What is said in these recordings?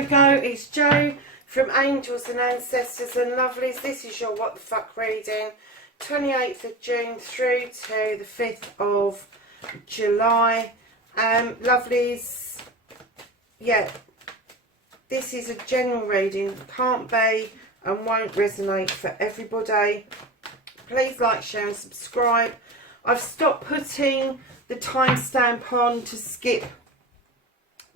Virgo, it's Jo from Angels and Ancestors and Lovelies. This is your What the Fuck reading, 28th of June through to the 5th of July. Lovelies, yeah, this is a general reading, can't be and won't resonate for everybody. Please like, share and subscribe. I've stopped putting the timestamp on to skip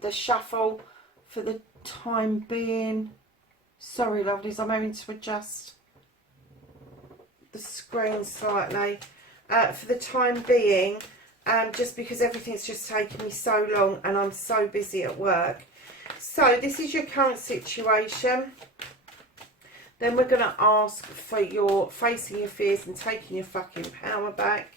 the shuffle for the time being. Sorry lovelies, I'm having to adjust the screen slightly for the time being, just because everything's just taken me so long and I'm so busy at work. So this is your current situation. Then we're going to ask for your facing your fears and taking your fucking power back.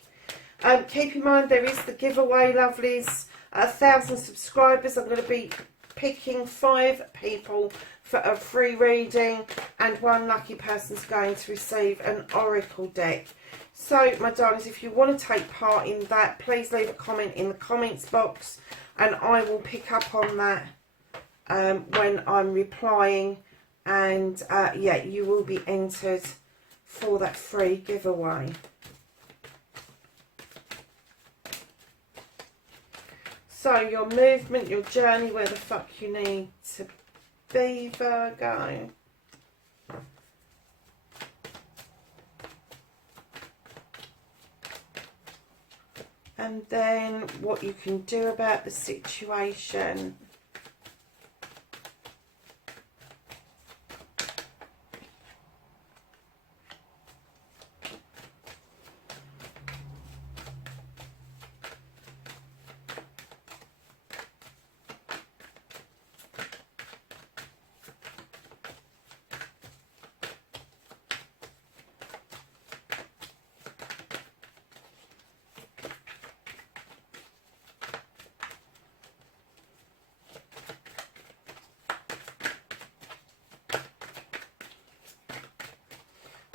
Keep in mind there is the giveaway, lovelies. 1,000 subscribers, I'm going to be picking 5 people for a free reading, and 1 lucky person's going to receive an oracle deck. So my darlings, if you want to take part in that, please leave a comment in the comments box and I will pick up on that when I'm replying, and yeah, you will be entered for that free giveaway. So your movement, your journey, where the fuck you need to be, Virgo. And then what you can do about the situation.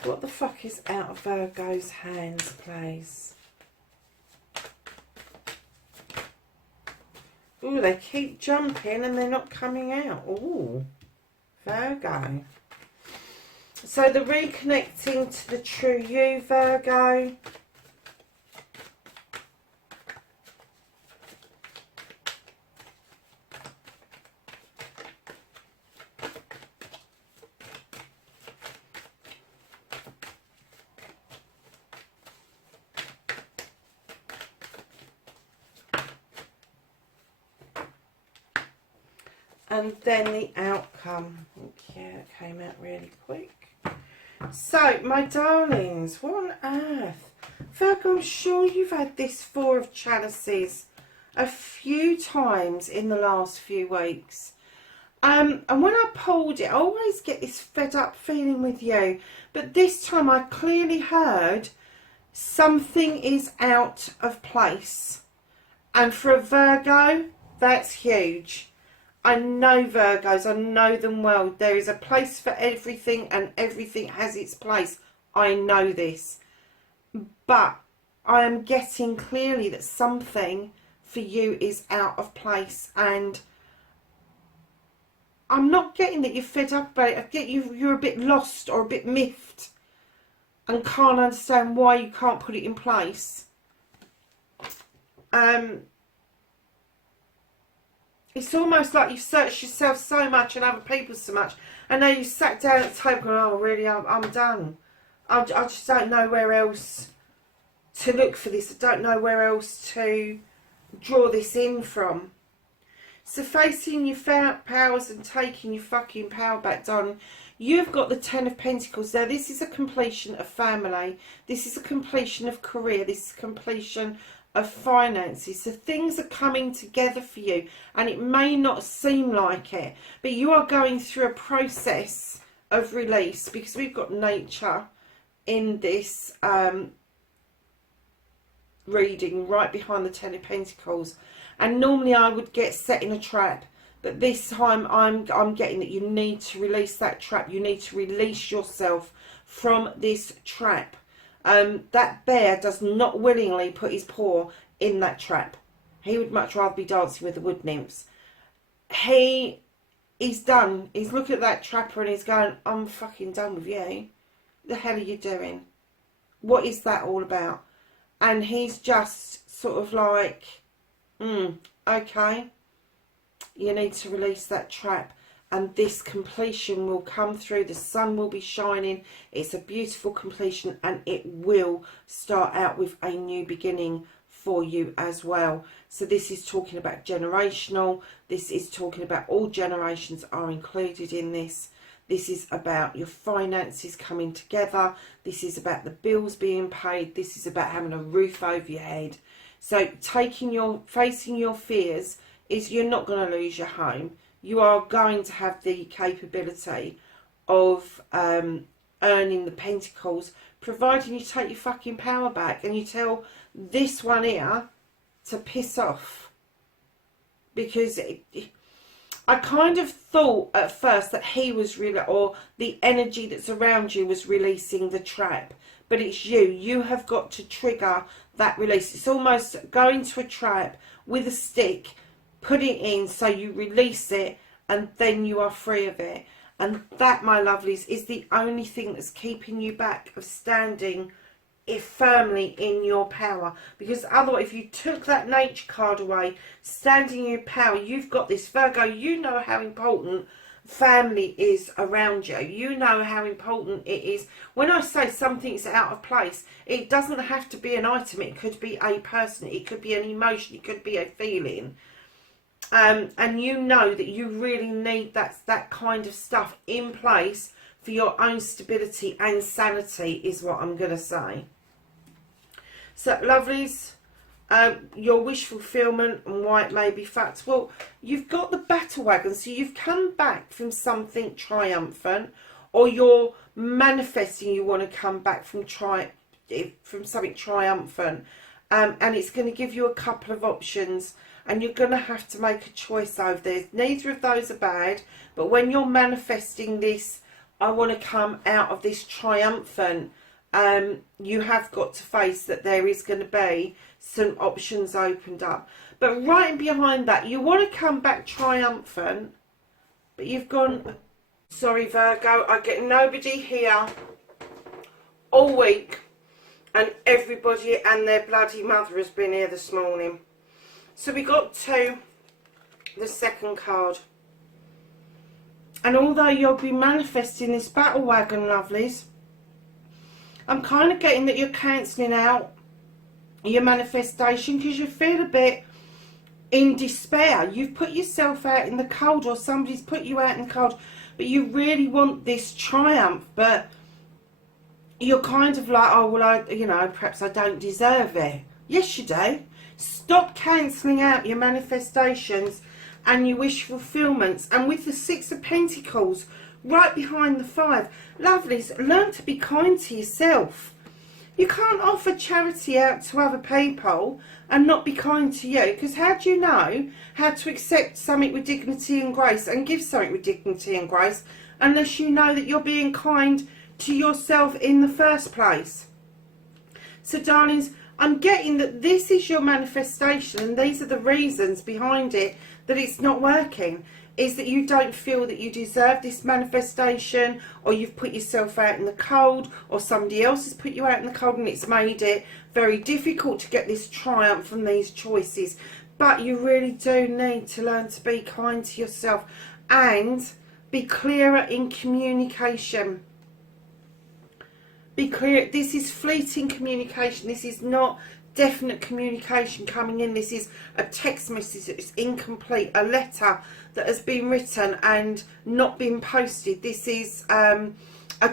What the fuck is out of Virgo's hands, please? Ooh, they keep jumping and they're not coming out. Ooh, Virgo. So the reconnecting to the true you, Virgo. And then the outcome. Yeah, it came out really quick. So, my darlings, what on earth? Virgo, I'm sure you've had this 4 of Chalices a few times in the last few weeks. And when I pulled it, I always get this fed up feeling with you. But this time I clearly heard something is out of place. And for a Virgo, that's huge. I know Virgos, I know them well. There is a place for everything and everything has its place. I know this. But I am getting clearly that something for you is out of place, and I'm not getting that you're fed up about it. I get you're a bit lost or a bit miffed and can't understand why you can't put it in place. It's almost like you've searched yourself so much and other people so much, and now you sat down at the table going, oh really, I'm done. I just don't know where else to look for this. I don't know where else to draw this in from. So facing your powers and taking your fucking power back, darling, you've got the 10 of Pentacles. Now this is a completion of family. This is a completion of career. This is a completion of finances. So things are coming together for you, and it may not seem like it, but you are going through a process of release, because we've got nature in this reading right behind the 10 of Pentacles, and normally I would get set in a trap, but this time I'm getting that you need to release that trap. You need to release yourself from this trap. That bear does not willingly put his paw in that trap. He would much rather be dancing with the wood nymphs. He he's done. He's looking at that trapper and he's going, I'm fucking done with you. The hell are you doing? What is that all about? And he's just sort of like, okay, you need to release that trap. And this completion will come through. The sun will be shining. It's a beautiful completion, and it will start out with a new beginning for you as well. So this is talking about generational. This is talking about all generations are included in this. This is about your finances coming together. This is about the bills being paid. This is about having a roof over your head. So facing your fears is you're not going to lose your home. You are going to have the capability of earning the pentacles, providing you take your fucking power back and you tell this one here to piss off. Because I kind of thought at first that he was really, or the energy that's around you was releasing the trap. But it's you. You have got to trigger that release. It's almost going to a trap with a stick, put it in so you release it, and then you are free of it. And that, my lovelies, is the only thing that's keeping you back of standing firmly in your power. Because otherwise, if you took that nature card away, standing in your power, you've got this. Virgo, you know how important family is around you. You know how important it is. When I say something's out of place, it doesn't have to be an item. It could be a person. It could be an emotion. It could be a feeling. And you know that you really need that kind of stuff in place for your own stability and sanity, is what I'm going to say. So, lovelies, your wish fulfillment and why it may be facts. Well, you've got the battle wagon, so you've come back from something triumphant, or you're manifesting you want to come back from something triumphant, and it's going to give you a couple of options. And you're going to have to make a choice over there. Neither of those are bad. But when you're manifesting this, I want to come out of this triumphant, you have got to face that there is going to be some options opened up. But right behind that, you want to come back triumphant. But you've gone, sorry Virgo, I get nobody here all week. And everybody and their bloody mother has been here this morning. So we got to the second card. And although you'll be manifesting this battle wagon, lovelies, I'm kind of getting that you're cancelling out your manifestation because you feel a bit in despair. You've put yourself out in the cold, or somebody's put you out in the cold, but you really want this triumph, but you're kind of like, oh, well, perhaps I don't deserve it. Yes, you do. Stop cancelling out your manifestations and your wish fulfillments. And with the Six of Pentacles right behind the 5, lovelies, learn to be kind to yourself. You can't offer charity out to other people and not be kind to you, because how do you know how to accept something with dignity and grace and give something with dignity and grace unless you know that you're being kind to yourself in the first place? So, darlings, I'm getting that this is your manifestation, and these are the reasons behind it that it's not working. Is that you don't feel that you deserve this manifestation, or you've put yourself out in the cold, or somebody else has put you out in the cold and it's made it very difficult to get this triumph from these choices. But you really do need to learn to be kind to yourself and be clearer in communication. Be clear, this is fleeting communication. This is not definite communication coming in. This is a text message that is incomplete, a letter that has been written and not been posted. This is a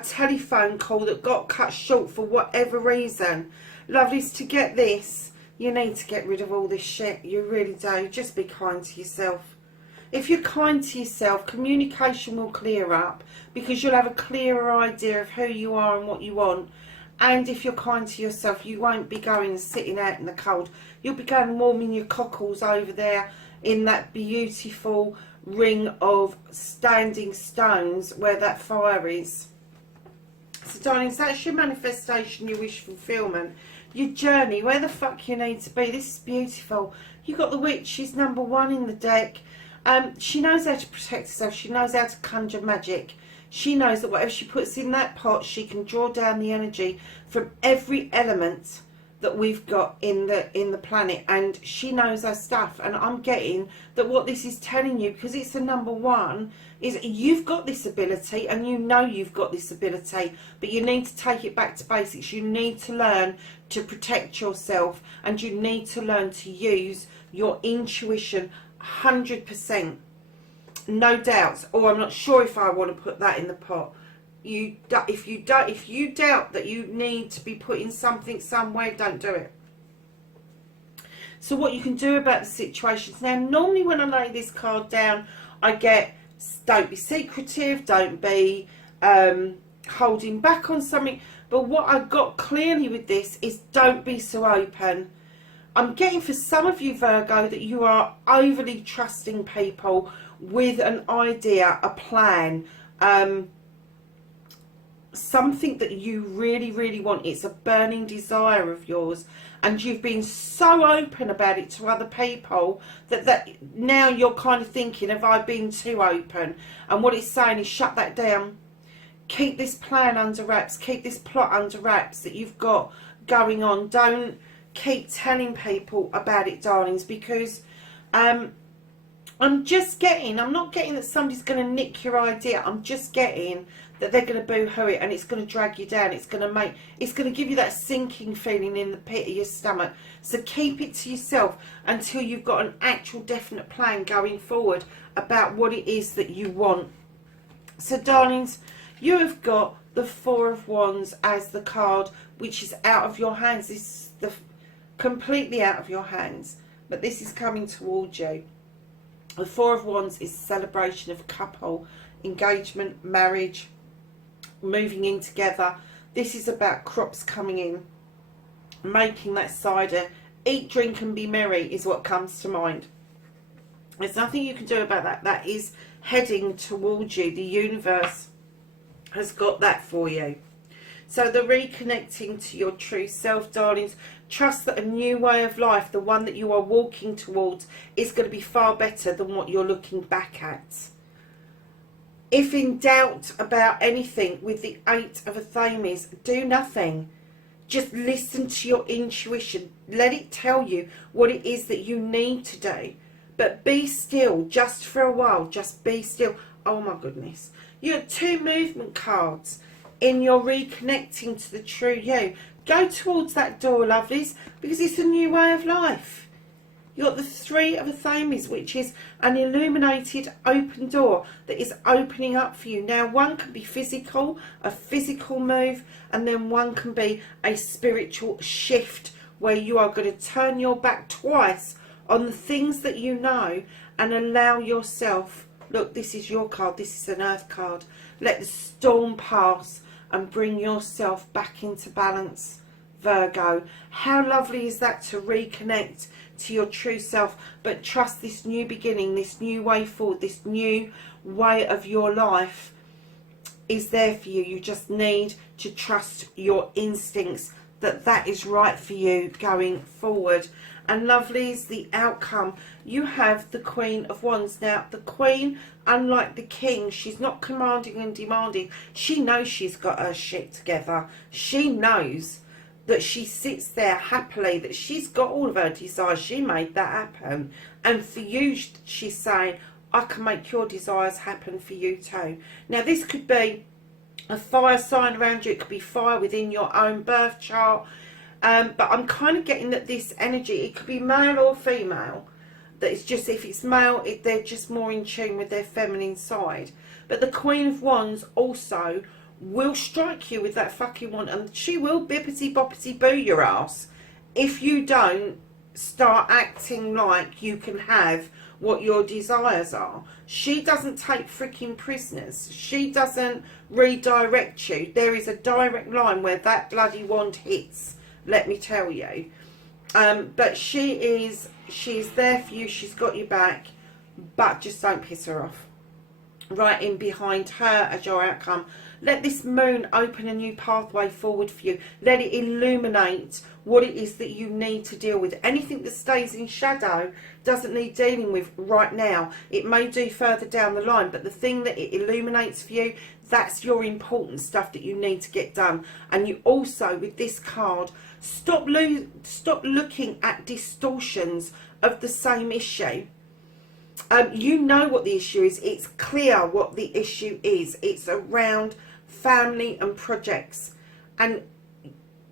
telephone call that got cut short for whatever reason. Lovelies, to get this, you need to get rid of all this shit. You really do. Just be kind to yourself. If you're kind to yourself, communication will clear up because you'll have a clearer idea of who you are and what you want. And if you're kind to yourself, you won't be going and sitting out in the cold. You'll be going and warming your cockles over there in that beautiful ring of standing stones where that fire is. So, darlings, that's your manifestation, your wish fulfillment, your journey, where the fuck you need to be. This is beautiful. You've got the witch, she's number 1 in the deck. She knows how to protect herself. She knows how to conjure magic. She knows that whatever she puts in that pot, she can draw down the energy from every element that we've got in the planet, and she knows her stuff. And I'm getting that what this is telling you, because it's the number one, is you've got this ability, and you know you've got this ability, but you need to take it back to basics. You need to learn to protect yourself, and you need to learn to use your intuition 100%. No doubts. Oh, I'm not sure if I want to put that in the pot. If you doubt that you need to be putting something somewhere, don't do it. So what you can do about the situations. Now, normally when I lay this card down, I get, don't be secretive, don't be holding back on something. But what I got clearly with this is, don't be so open. I'm getting for some of you, Virgo, that you are overly trusting people with an idea, a plan, something that you really, really want. It's a burning desire of yours, and you've been so open about it to other people that now you're kind of thinking, have I been too open? And what it's saying is, shut that down. Keep this plan under wraps. Keep this plot under wraps that you've got going on. Don't keep telling people about it, darlings, because I'm not getting that somebody's going to nick your idea. I'm just getting that they're going to boo-hoo it, and it's going to drag you down. It's going to give you that sinking feeling in the pit of your stomach. So keep it to yourself until you've got an actual definite plan going forward about what it is that you want. So, darlings, you have got the Four of Wands as the card, which is out of your hands. This is completely out of your hands, but this is coming towards you. The Four of Wands is celebration of couple, engagement, marriage, moving in together. This is about crops coming in, making that cider. Eat, drink and be merry is what comes to mind. There's nothing you can do about that. That is heading towards you. The universe has got that for you. So the reconnecting to your true self, darlings. Trust that a new way of life, the one that you are walking towards, is going to be far better than what you're looking back at. If in doubt about anything with the Eight of Athames, do nothing. Just listen to your intuition. Let it tell you what it is that you need to do. But be still just for a while. Just be still. Oh my goodness. You have two movement cards in your reconnecting to the true you. Go towards that door, lovelies, because it's a new way of life. You've got the Three of Athames, which is an illuminated open door that is opening up for you. Now, one can be physical, a physical move, and then one can be a spiritual shift where you are going to turn your back twice on the things that you know and allow yourself, look, this is your card, this is an earth card. Let the storm pass and bring yourself back into balance, Virgo. How lovely is that, to reconnect to your true self, but trust this new beginning, this new way forward, this new way of your life is there for you. You just need to trust your instincts that that is right for you going forward. And lovelies, the outcome, you have the Queen of Wands. Now, the Queen, unlike the King, she's not commanding and demanding. She knows she's got her shit together. She knows that she sits there happily, that she's got all of her desires. She made that happen. And for you, she's saying, I can make your desires happen for you too. Now, this could be a fire sign around you. It could be fire within your own birth chart. But I'm kind of getting that this energy, it could be male or female. That it's just, if it's male, they're just more in tune with their feminine side. But the Queen of Wands also will strike you with that fucking wand, and she will bippity boppity boo your ass if you don't start acting like you can have what your desires are. She doesn't take freaking prisoners. She doesn't redirect you. There is a direct line where that bloody wand hits, let me tell you. But she's there for you. She's got your back, but just don't piss her off. right in behind her as your outcome. Let this moon open a new pathway forward for you. Let it illuminate what it is that you need to deal with. Anything that stays in shadow doesn't need dealing with right now. It may do further down the line, but the thing that it illuminates for you, that's your important stuff that you need to get done. And you also, with this card, stop looking at distortions of the same issue. You know what the issue is. It's clear what the issue is. It's around family and projects. And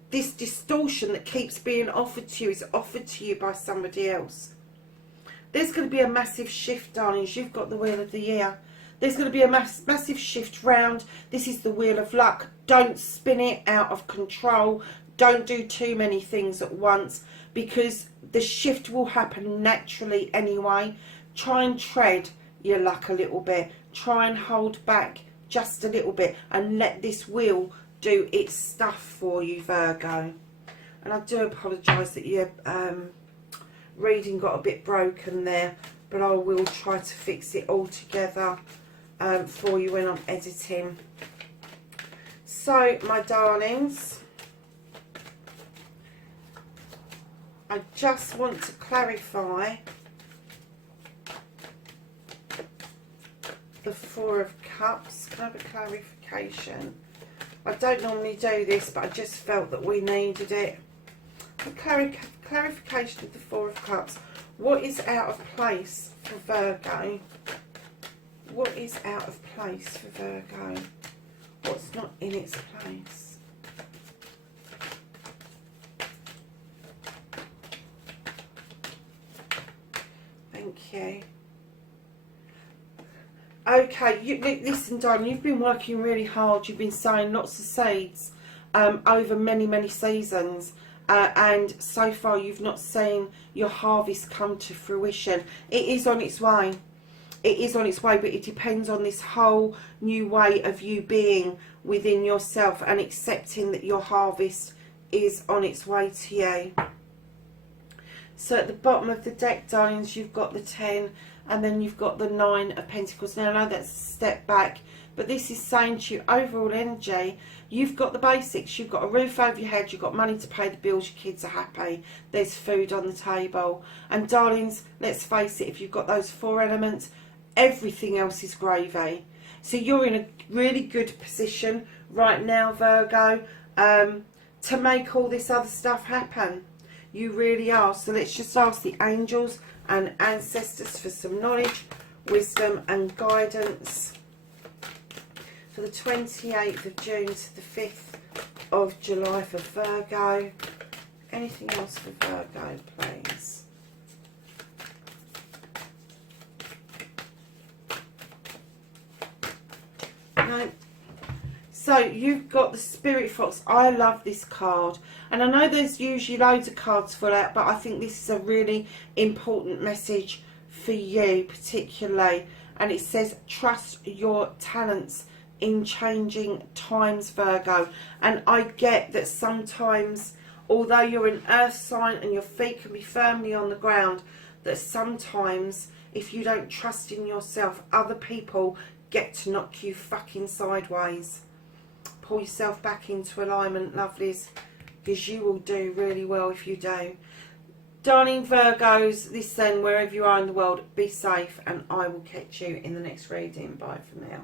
this distortion that keeps being offered to you is offered to you by somebody else. There's going to be a massive shift, darlings. You've got the Wheel of the Year. There's going to be a massive shift round. This is the Wheel of Luck. Don't spin it out of control. Don't do too many things at once, because the shift will happen naturally anyway. Try and tread your luck a little bit. Try and hold back just a little bit and let this wheel do its stuff for you, Virgo. And I do apologise that your reading got a bit broken there, but I will try to fix it all together for you when I'm editing. So, my darlings, I just want to clarify the Four of Cups. Can I have a clarification? I don't normally do this, but I just felt that we needed it. A clarification of the Four of Cups. What is out of place for Virgo? What is out of place for Virgo? What's not in its place? Thank you. Okay, listen, darling, you've been working really hard. You've been sowing lots of seeds over many seasons. And so far you've not seen your harvest come to fruition. It is on its way. It is on its way, but it depends on this whole new way of you being within yourself and accepting that your harvest is on its way to you. So at the bottom of the deck, darlings, you've got the 10 and then you've got the 9 of Pentacles. Now I know that's a step back, but this is saying to you, overall energy, you've got the basics. You've got a roof over your head, you've got money to pay the bills, your kids are happy, there's food on the table. And darlings, let's face it, if you've got those 4 elements, everything else is gravy. So you're in a really good position right now, Virgo, to make all this other stuff happen. You really are. So let's just ask the angels and ancestors for some knowledge, wisdom and guidance for the 28th of June to the 5th of July for Virgo. Anything else for Virgo, please? No. So you've got the Spirit Fox. I love this card. And I know there's usually loads of cards full out, but I think this is a really important message for you particularly. And it says, trust your talents in changing times, Virgo. And I get that sometimes, although you're an earth sign and your feet can be firmly on the ground, that sometimes if you don't trust in yourself, other people get to knock you fucking sideways. Pull yourself back into alignment, lovelies, because you will do really well if you do. Darling Virgos, listen, wherever you are in the world, be safe, and I will catch you in the next reading. Bye for now.